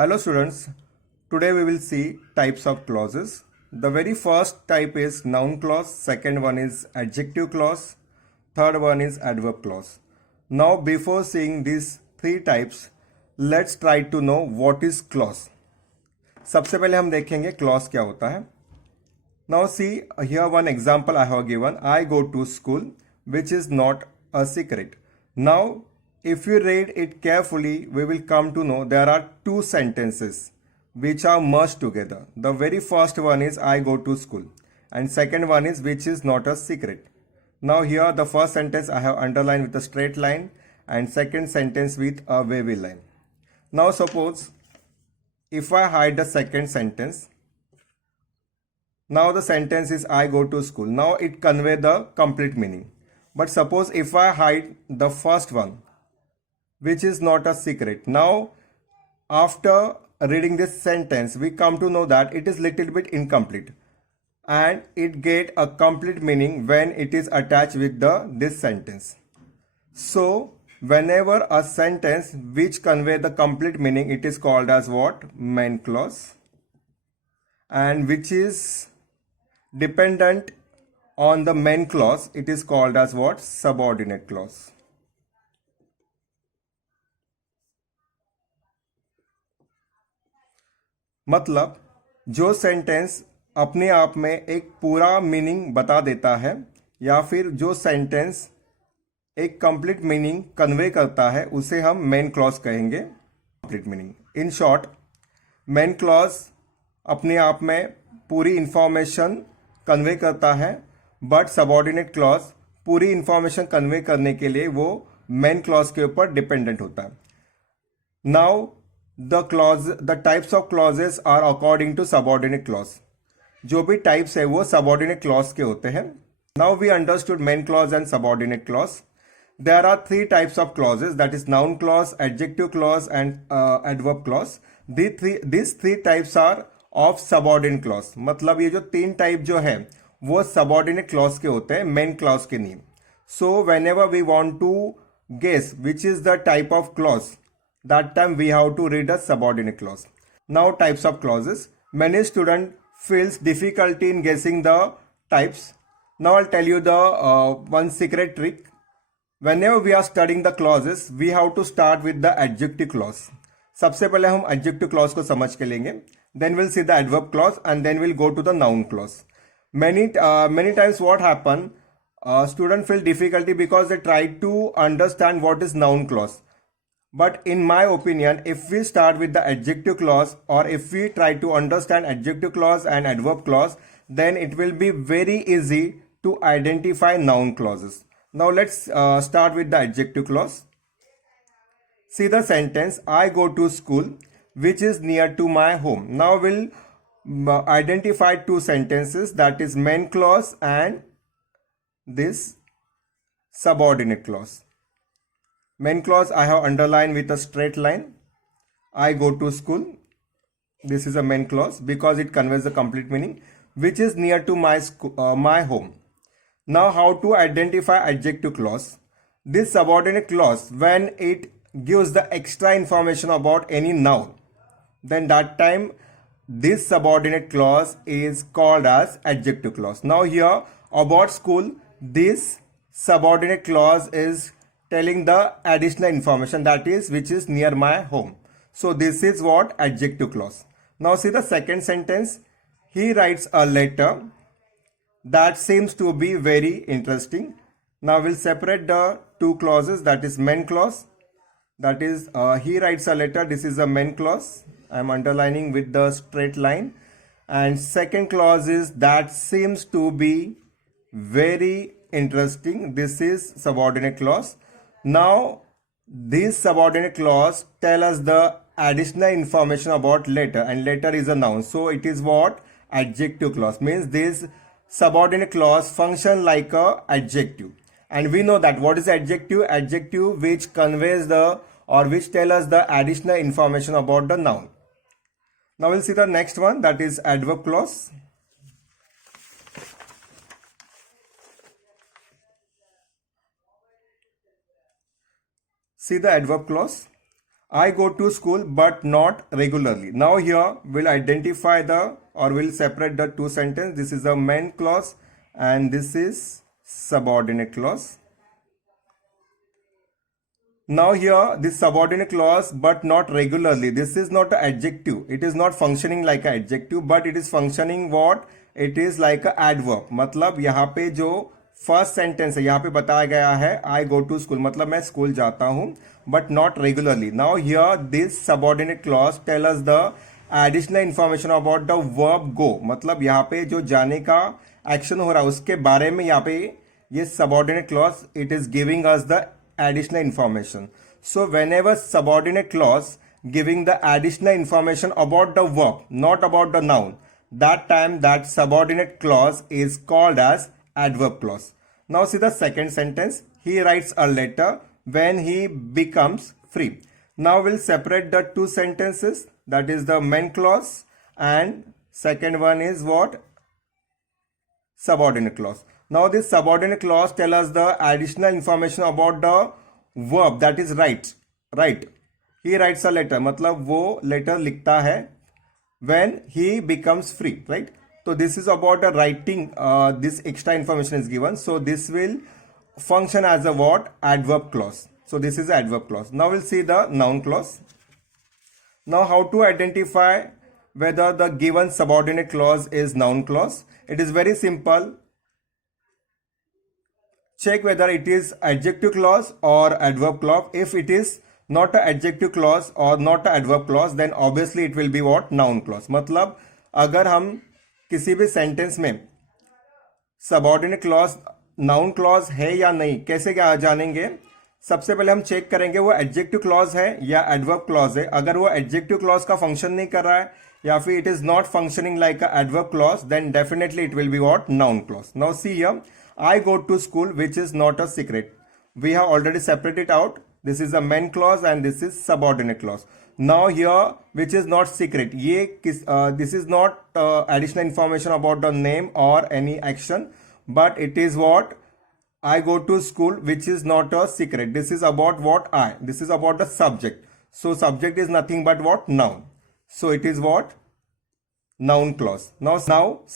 Hello students, today we will see types of clauses. The very first type is noun clause, second one is adjective clause, third one is adverb clause. Now before seeing these three types, let's try to know what is clause. सबसे पहले हम देखेंगे clause क्या होता है. Now see here one example I have given. I go to school, which is not a secret. Now if you read it carefully, we will come to know there are two sentences which are merged together. The very first one is I go to school and second one is which is not a secret. Now here the first sentence I have underlined with a straight line and second sentence with a wavy line. Now suppose if I hide the second sentence, now the sentence is I go to school. Now it convey the complete meaning. But suppose if I hide the first one, which is not a secret. Now after reading this sentence, we come to know that it is little bit incomplete and it get a complete meaning when it is attached with this sentence. So whenever a sentence which convey the complete meaning, it is called as what? Main clause, and which is dependent on the main clause, it is called as what? Subordinate clause. मतलब जो sentence अपने आप में एक पूरा meaning बता देता है या फिर जो सेंटेंस एक कंप्लीट मीनिंग कन्वे करता है उसे हम मेन क्लॉज कहेंगे. Complete meaning, in short main clause अपने आप में पूरी इंफॉर्मेशन कन्वे करता है, बट सबऑर्डिनेट क्लॉज पूरी इंफॉर्मेशन कन्वे करने के लिए वो मेन क्लॉज के ऊपर डिपेंडेंट होता है. Now the types of clauses are according to subordinate clause. जो भी types है वो subordinate clause के होते हैं. Now we understood main clause and subordinate clause. There are three types of clauses, that is noun clause, adjective clause and adverb clause. These three types are of subordinate clause. मतलब ये जो तीन type जो है वो subordinate clause के होते हैं, main clause के नहीं. So whenever we want to guess which is the type of clause, that time we have to read a subordinate clause. Now types of clauses. Many student feels difficulty in guessing the types. Now I'll tell you the one secret trick. Whenever we are studying the clauses, we have to start with the adjective clause. सबसे पहले हम adjective clause को समझ के लेंगे. Then we'll see the adverb clause and then we'll go to the noun clause. Many times what happen, student feel difficulty because they try to understand what is noun clause. But in my opinion, if we start with the adjective clause or if we try to understand adjective clause and adverb clause, then it will be very easy to identify noun clauses. Now let's start with the adjective clause. See the sentence, I go to school, which is near to my home. Now we'll identify two sentences, that is main clause and this subordinate clause. Main clause I have underlined with a straight line. I go to school. This is a main clause because it conveys the complete meaning, which is near to my home. Now how to identify adjective clause? This subordinate clause, when it gives the extra information about any noun, then that time this subordinate clause is called as adjective clause. Now here about school, this subordinate clause is telling the additional information, that is which is near my home. So this is what? Adjective clause. Now see the second sentence. He writes a letter. That seems to be very interesting. Now we'll separate the two clauses, that is main clause. That is he writes a letter. This is a main clause. I am underlining with the straight line. And second clause is that seems to be very interesting. This is subordinate clause. Now this subordinate clause tell us the additional information about letter, and letter is a noun, so it is what? Adjective clause. Means this subordinate clause function like a adjective, and we know that what is adjective? Adjective which conveys the or which tell us the additional information about the noun. Now we'll see the next one, that is adverb clause. See the adverb clause. I go to school but not regularly. Now here we'll identify the or we'll separate the two sentences. This is the main clause and this is subordinate clause. Now here this subordinate clause but not regularly. This is not an adjective. It is not functioning like an adjective but it is functioning what? It is like an adverb. मतलब यहाँ पे जो first sentence है यहाँ पे बताया गया है आई गो टू स्कूल मतलब मैं स्कूल जाता हूँ but not regularly. Now here this subordinate clause tell us the additional information about the verb go. मतलब यहाँ पे जो जाने का एक्शन हो रहा है उसके बारे में यहाँ पे ये subordinate clause it is giving us the additional information. So whenever subordinate clause giving the additional information about the verb, not about the noun, that time that subordinate clause is called as adverb clause. Now see the second sentence. He writes a letter when he becomes free. Now we'll separate the two sentences. That is the main clause and second one is what? Subordinate clause. Now this subordinate clause tell us the additional information about the verb that is write. He writes a letter मतलब वो letter लिखता है when he becomes free, right? So this is about the writing. This extra information is given. So this will function as a what? Adverb clause. So this is adverb clause. Now we'll see the noun clause. Now how to identify whether the given subordinate clause is noun clause? It is very simple. Check whether it is adjective clause or adverb clause. If it is not an adjective clause or not an adverb clause, then obviously it will be what? Noun clause. मतलब अगर हम किसी भी sentence में subordinate clause noun clause है या नहीं कैसे क्या जानेंगे? सबसे पहले हम चेक करेंगे वो एडजेक्टिव क्लॉज है या एडवर्ब क्लॉज है. अगर वो एडजेक्टिव क्लॉज का फंक्शन नहीं कर रहा है या फिर it is not functioning like a adverb clause, then definitely it will be what? Noun clause. Now see here I go to school, which is not a secret. We have already separated out. This is a main clause and this is subordinate clause. Now here, which is not secret. This is not additional information about the name or any action, but it is what? I go to school, which is not a secret. This is about what? I. This is about the subject. So subject is nothing but what? Noun. So it is what? Noun clause. Now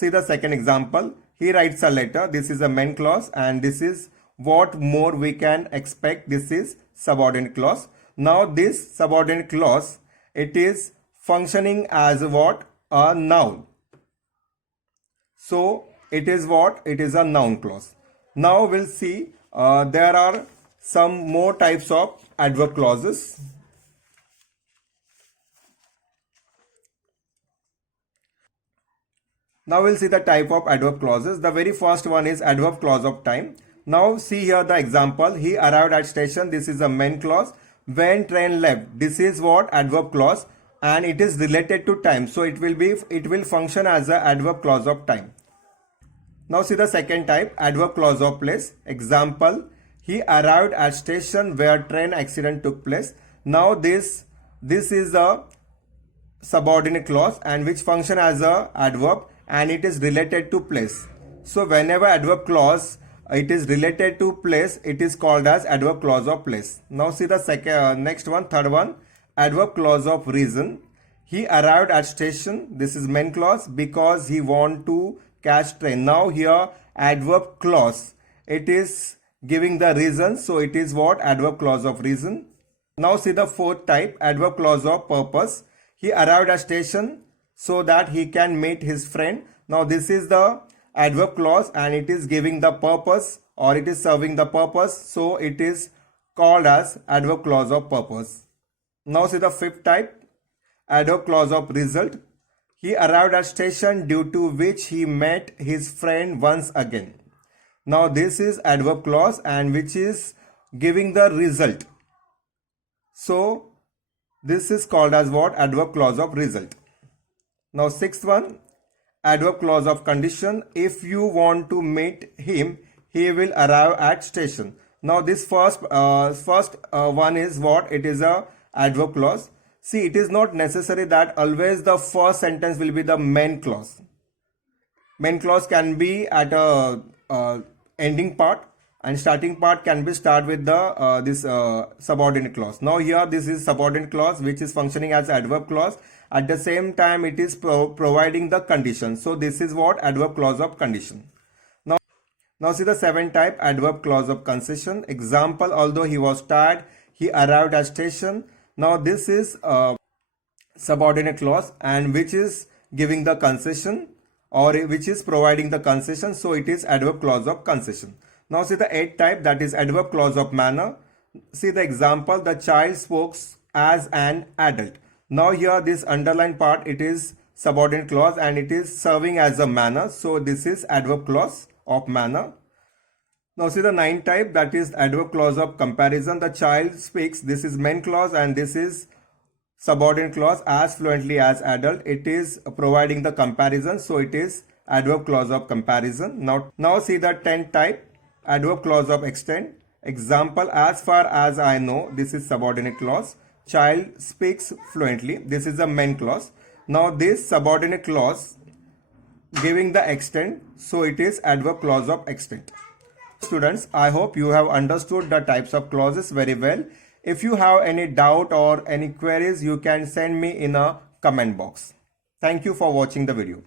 see the second example. He writes a letter. This is a main clause and this is what more we can expect. This is subordinate clause. Now this subordinate clause, it is functioning as what? A noun. So it is what? It is a noun clause. Now we'll see there are some more types of adverb clauses. Now we'll see the type of adverb clauses. The very first one is adverb clause of time. Now see here the example. He arrived at station. This is a main clause. When train left. This is what? Adverb clause and it is related to time. So it will function as a adverb clause of time. Now see the second type, adverb clause of place. Example, he arrived at station where train accident took place. Now this is a subordinate clause and which function as a adverb and it is related to place. So whenever adverb clause it is related to place, it is called as adverb clause of place. Now see the next one, third one, adverb clause of reason. He arrived at station. This is main clause because he want to catch train. Now here adverb clause, it is giving the reason. So it is what? Adverb clause of reason. Now see the fourth type, adverb clause of purpose. He arrived at station so that he can meet his friend. Now this is the adverb clause and it is giving the purpose or it is serving the purpose. So it is called as adverb clause of purpose. Now see the fifth type, adverb clause of result. He arrived at station due to which he met his friend once again. Now this is adverb clause and which is giving the result. So this is called as what? Adverb clause of result. Now sixth one, adverb clause of condition. If you want to meet him, he will arrive at station. Now this first one is what? It is a adverb clause. See, it is not necessary that always the first sentence will be the main clause. Main clause can be at a ending part. and starting part can be start with the this subordinate clause. Now here this is subordinate clause which is functioning as adverb clause. At the same time it is providing the condition. So this is what adverb clause of condition. Now see the 7th type, adverb clause of concession. Example, although he was tired, he arrived at station. Now this is subordinate clause and which is giving the concession or which is providing the concession. So it is adverb clause of concession. Now see the 8th type, that is adverb clause of manner. See the example, the child spoke as an adult. Now here this underlined part, it is subordinate clause and it is serving as a manner. So this is adverb clause of manner. Now see the 9th type, that is adverb clause of comparison. The child speaks, this is main clause and this is subordinate clause as fluently as adult. It is providing the comparison, so it is adverb clause of comparison. Now see the 10th type, adverb clause of extent. Example, as far as I know, this is subordinate clause. Child speaks fluently, this is a main clause. Now this subordinate clause giving the extent, so it is adverb clause of extent. Students, I hope you have understood the types of clauses very well. If you have any doubt or any queries, you can send me in a comment box. Thank you for watching the video.